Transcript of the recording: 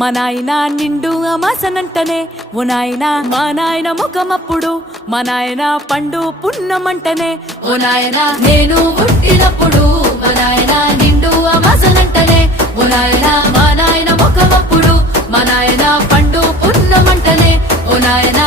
మా నాయన నిండు అమాసనంటనే ఓ నాయన మా నాయన ముఖమప్పుడు మా నాయన పండు పున్నమంటనే ఓ నాయన నేను పుట్టినప్పుడు మా నాయన నిండు అమాసనంటనే ఓ నాయన మా నాయన ముఖమప్పుడు మా నాయన పండు పున్నమంటనే ఓ నాయన